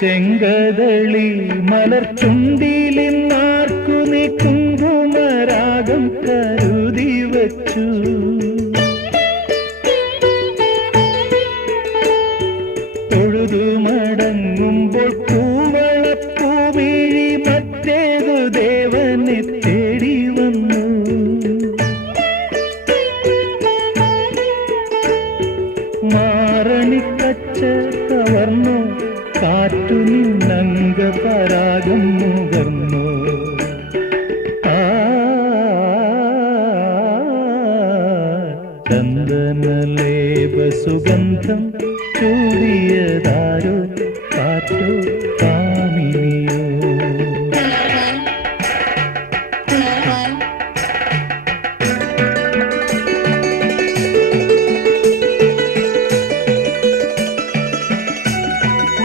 ചെങ്കതളി മലർച്ചുണ്ടിലിന്നാർക്കു നീ കുങ്കുമരാഗം കരുതി വച്ചു. തൊഴുതു മടങ്ങുമ്പോൾ പൂവളപ്പൂമിഴി മറ്റേതു ദേവനെ തേടി വന്നു. മാറണിക്കച്ച കവർന്നു കാറ്റു നിന്നംഗ പരാഗം മുകർന്നു ചന്ദനലേപ സുഗന്ധം ചൂടിയതാരോ കാറ്റോ